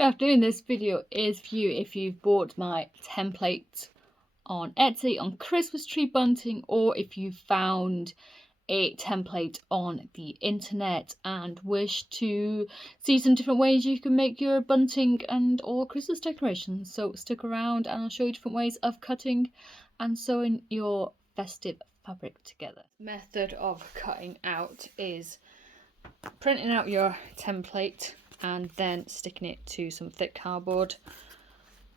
reason I'm doing this video is for you if you've bought my template on Etsy on Christmas tree bunting, or if you found a template on the internet and wish to see some different ways you can make your bunting and or Christmas decorations. So stick around and I'll show you different ways of cutting and sewing your festive fabric together. Method of cutting out is printing out your template and then sticking it to some thick cardboard,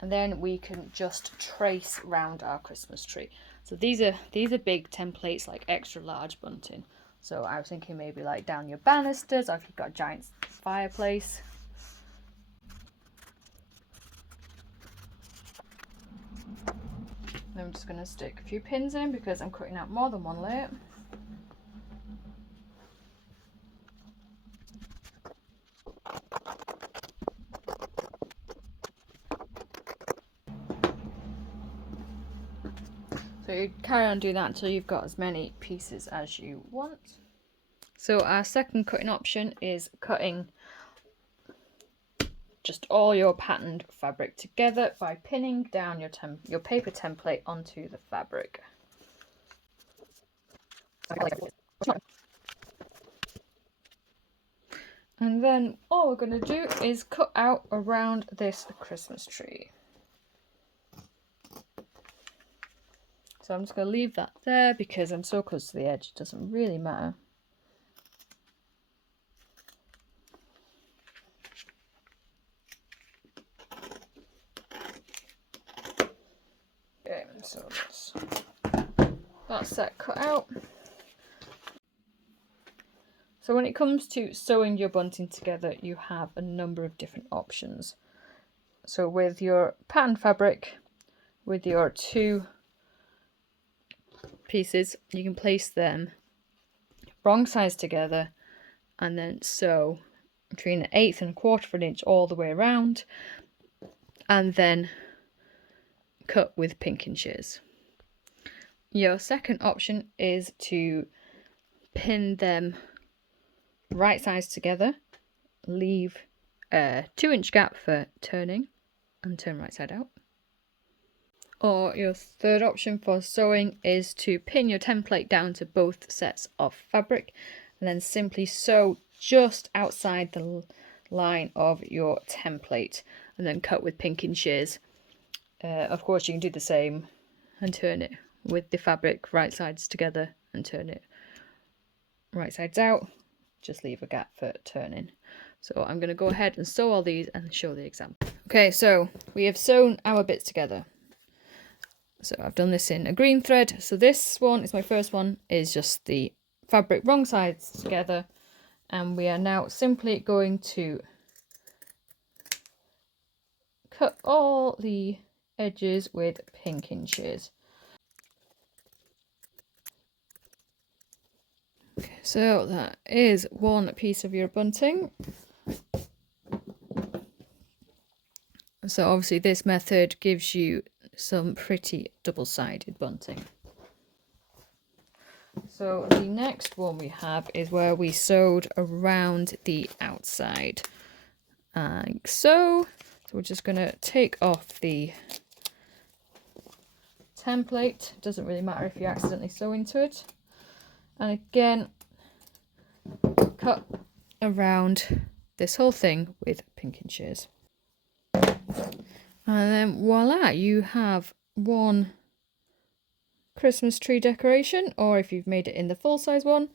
and then we can just trace round our Christmas tree. So these are big templates, like extra large bunting. So I was thinking maybe like down your banisters, or if you've got a giant fireplace. Then I'm just going to stick a few pins in because I'm cutting out more than one layer. So you carry on doing that until you've got as many pieces as you want. So our second cutting option is cutting just all your patterned fabric together by pinning down your paper template onto the fabric. And then all we're going to do is cut out around this Christmas tree. So I'm just going to leave that there because I'm so close to the edge, it doesn't really matter. Okay, so that's that cut out. So when it comes to sewing your bunting together, you have a number of different options. So with your pattern fabric, with your two pieces, you can place them wrong sides together and then sew between 1/8 and 1/4 of an inch all the way around, and then cut with pinking shears. Your second option is to pin them right sides together, leave a 2-inch gap for turning and turn right side out. Or your third option for sewing is to pin your template down to both sets of fabric and then simply sew just outside the line of your template and then cut with pinking shears. Of course you can do the same and turn it with the fabric right sides together and turn it right sides out. Just leave a gap for turning. So I'm going to go ahead and sew all these and show the example. Okay, so we have sewn our bits together. So I've done this in a green thread. So this one is my first one, is just the fabric wrong sides together. And we are now simply going to cut all the edges with pinking shears. Okay, so that is one piece of your bunting. So obviously this method gives you some pretty double-sided bunting. So the next one we have is where we sewed around the outside, like so. So we're just going to take off the template. Doesn't really matter if you accidentally sew into it. And again, cut around this whole thing with pinking shears. And then voila, you have one Christmas tree decoration, or if you've made it in the full size one,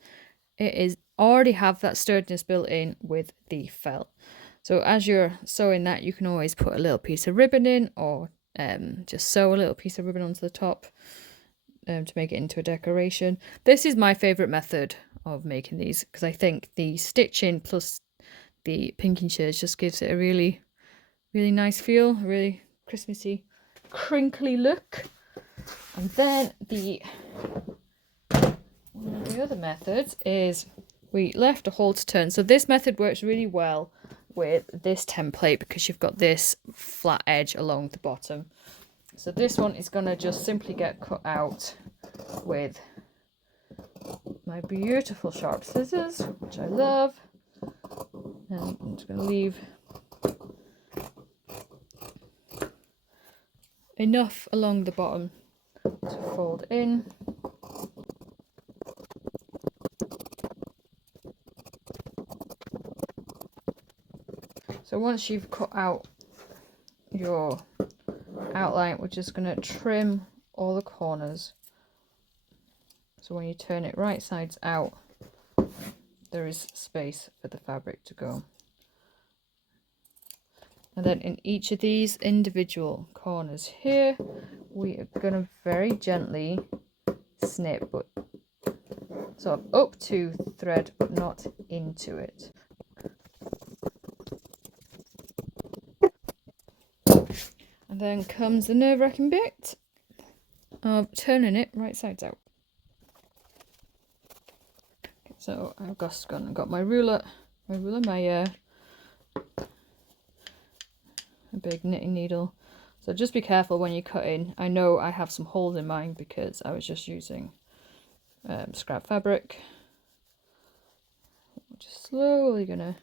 it is already have that sturdiness built in with the felt. So as you're sewing that, you can always put a little piece of ribbon in, or just sew a little piece of ribbon onto the top to make it into a decoration. This is my favourite method of making these because I think the stitching plus the pinking shears just gives it a really nice feel, really Christmassy, crinkly look. And then one of the other methods is we left a hole to turn. So this method works really well with this template because you've got this flat edge along the bottom. So this one is going to just simply get cut out with my beautiful sharp scissors, which I love. And I'm just going to leave enough along the bottom to fold in. So once you've cut out your outline, we're just going to trim all the corners. So when you turn it right sides out, there is space for the fabric to go. And then in each of these individual corners here, we are going to very gently snip, but sort of up to thread, but not into it. And then comes the nerve-wracking bit of turning it right sides out. So I've got my ruler, my a big knitting needle. So just be careful when you cut in. I know I have some holes in mine because I was just using scrap fabric. I'm just slowly gonna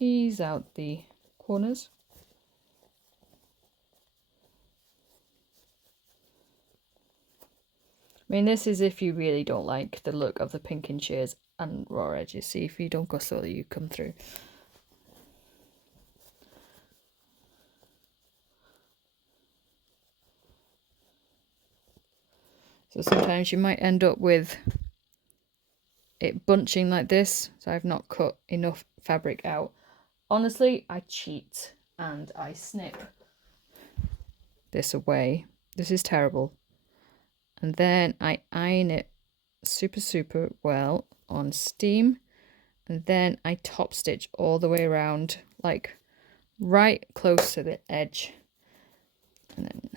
ease out the corners. I mean, this is if you really don't like the look of the pinking shears and raw edges. See, if you don't go slowly, you come through. So sometimes you might end up with it bunching like this. So I've not cut enough fabric out. Honestly, I cheat and I snip this away. This is terrible. And then I iron it super well on steam. And then I top stitch all the way around, like right close to the edge. And then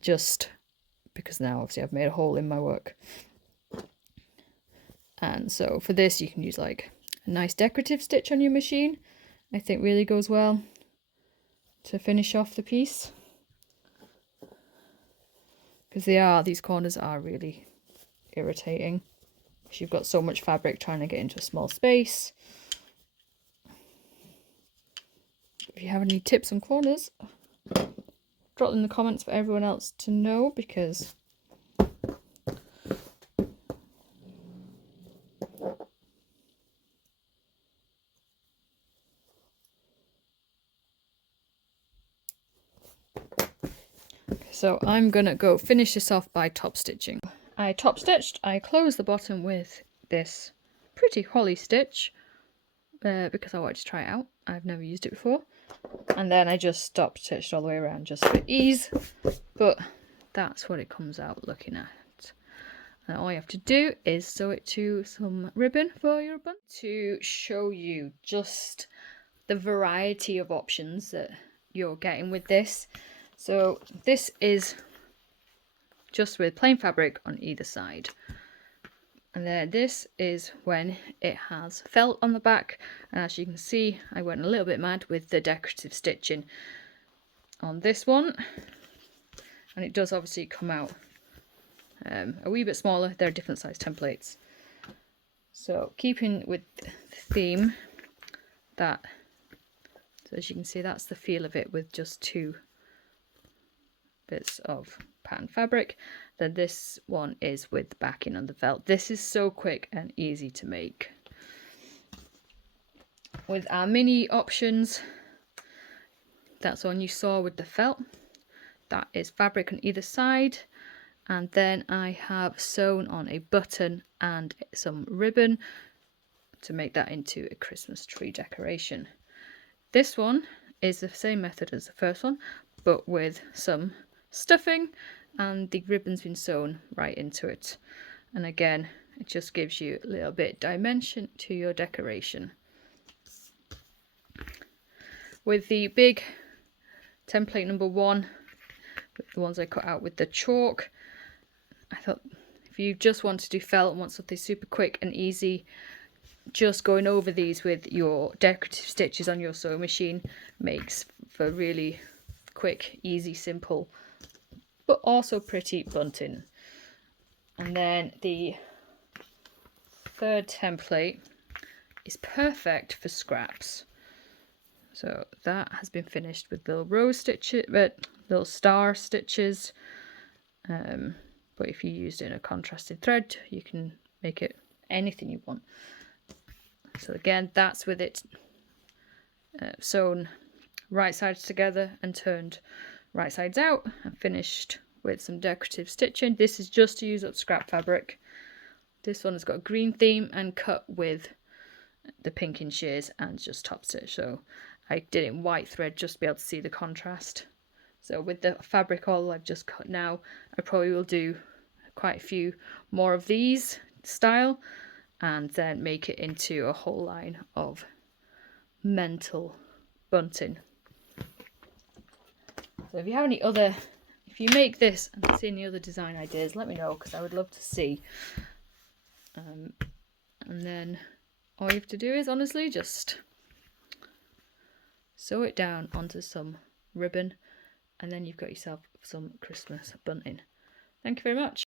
just because now obviously I've made a hole in my work. And so for this you can use like a nice decorative stitch on your machine. I think really goes well to finish off the piece. Because these corners are really irritating. Because you've got so much fabric trying to get into a small space. If you have any tips on corners, drop them in the comments for everyone else to know, because so I'm gonna go finish this off by top stitching. I top stitched, I closed the bottom with this pretty holly stitch because I wanted to try it out. I've never used it before. And then I just stop stitched all the way around just for ease, but that's what it comes out looking at. And all you have to do is sew it to some ribbon for your bun to show you just the variety of options that you're getting with this. So this is just with plain fabric on either side. And then this is when it has felt on the back, and as you can see I went a little bit mad with the decorative stitching on this one, and it does obviously come out a wee bit smaller. They're different size templates. So keeping with the theme, that, so as you can see, that's the feel of it with just two bits of pattern fabric. Then this one is with the backing on the felt. This is so quick and easy to make. With our mini options, that's one you saw with the felt. That is fabric on either side. And then I have sewn on a button and some ribbon to make that into a Christmas tree decoration. This one is the same method as the first one, but with some stuffing, and the ribbon's been sewn right into it. And again, it just gives you a little bit dimension to your decoration. With the big template number 1, the ones I cut out with the chalk, I thought if you just want to do felt and want something super quick and easy, just going over these with your decorative stitches on your sewing machine makes for really quick, easy, simple, but also pretty bunting. And then the third template is perfect for scraps. So that has been finished with little rose stitches, little star stitches. But if you used it in a contrasted thread, you can make it anything you want. So again, that's with it sewn right sides together and turned right sides out, and finished with some decorative stitching. This is just to use up scrap fabric. This one has got a green theme and cut with the pink in shears and just top stitch. So I did it in white thread just to be able to see the contrast. So with the fabric all I've just cut now, I probably will do quite a few more of these style and then make it into a whole line of mental bunting. So if you have any other, if you make this and see any other design ideas, let me know, because I would love to see. And then all you have to do is honestly just sew it down onto some ribbon, and then you've got yourself some Christmas bunting. Thank you very much.